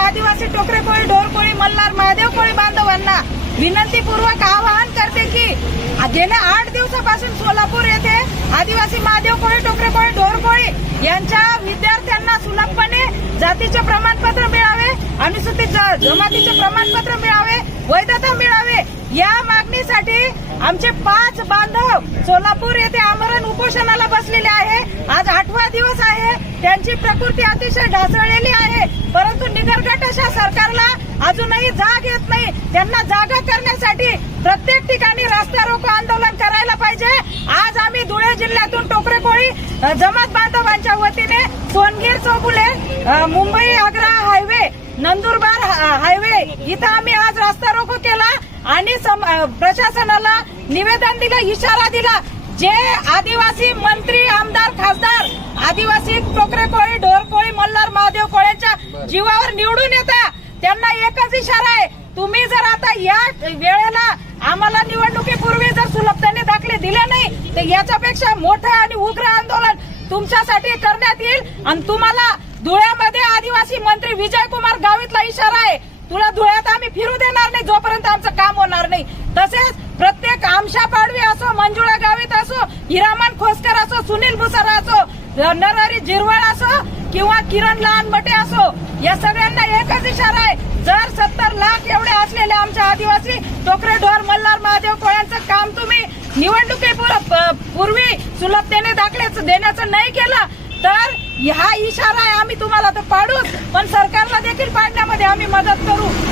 आदिवासी टोकरे कोळी ढोर कोळी मल्हार महादेव कोळी बांधवांना विनंतीपूर्वक आवाहन करते की गेल्या आठ दिवसापासून सोलापूर येथे आदिवासी महादेव कोळी टोकरे कोळी ढोर कोळी यांच्या विद्यार्थ्यांना सुलभपणे जातीचे प्रमाणपत्र मिळावे अनुसूचित ज- जमातीचे प्रमाणपत्र मिळावे वैधता मिळावे या मागणीसाठी आमचे पाच बांधव सोलापूर येथे आमरण उपोषणाला बसलेले आहे. आज आठवा दिवस त्यांची प्रकृती अतिशय ढासळलेली आहे. परंतु निगरगट अशा सरकारला अजूनही जाग येत नाही. त्यांना जागा करण्यासाठी प्रत्येक ठिकाणी रस्ता रोको आंदोलन करायला पाहिजे. आज आम्ही धुळे जिल्ह्यातून टोकरे कोळी जमात बांधवांच्या वतीने सोनगीर चौगुले मुंबई आग्रा हायवे नंदुरबार हा- हायवे इथं आम्ही आज रस्ता रोको केला आणि सम- प्रशासनाला निवेदन दिलं इशारा दिला. जे आदिवासी मंत्री आमदार खासदार आदिवासी टोकरे कोळी ढोर कोळी मल्हार महादेव कोळ्यांच्या जीवावर निवडून येता. त्यांना एकच इशारा आहे. तुम्ही जर आता या वेळेला आम्हाला निवडणुकीपूर्वी जर सुलभतेने दाखले दिले नाही तर याच्यापेक्षा मोठं आणि उग्र आंदोलन तुमच्यासाठी करण्यात येईल. आणि तुम्हाला धुळ्यामध्ये आदिवासी मंत्री विजय कुमार गावितला इशारा आहे. तुला धुळ्यात आम्ही फिरू देणार नाही जोपर्यंत आमचं काम होणार नाही. तसेच प्रत्येक आमशा पाडवी असो मंजुळा गावित असो हिरामन खोसकर असो सुनील भुसारा असो नरहरी जिरवळ असो किंवा किरण लहानमटे असो या सगळ्यांना एकच इशारा आहे. जर सत्तर लाख एवढे असलेले आमच्या आदिवासी टोकरे ढोर मल्हार महादेव कोळ्यांचं काम तुम्ही निवडणुकी पूर्वी सुलभतेने दाखले देण्याचं नाही केलं तर हा इशारा आहे आम्ही तुम्हाला तर पाडूच पण सरकारला देखील पाडण्यामध्ये आम्ही मदत करू.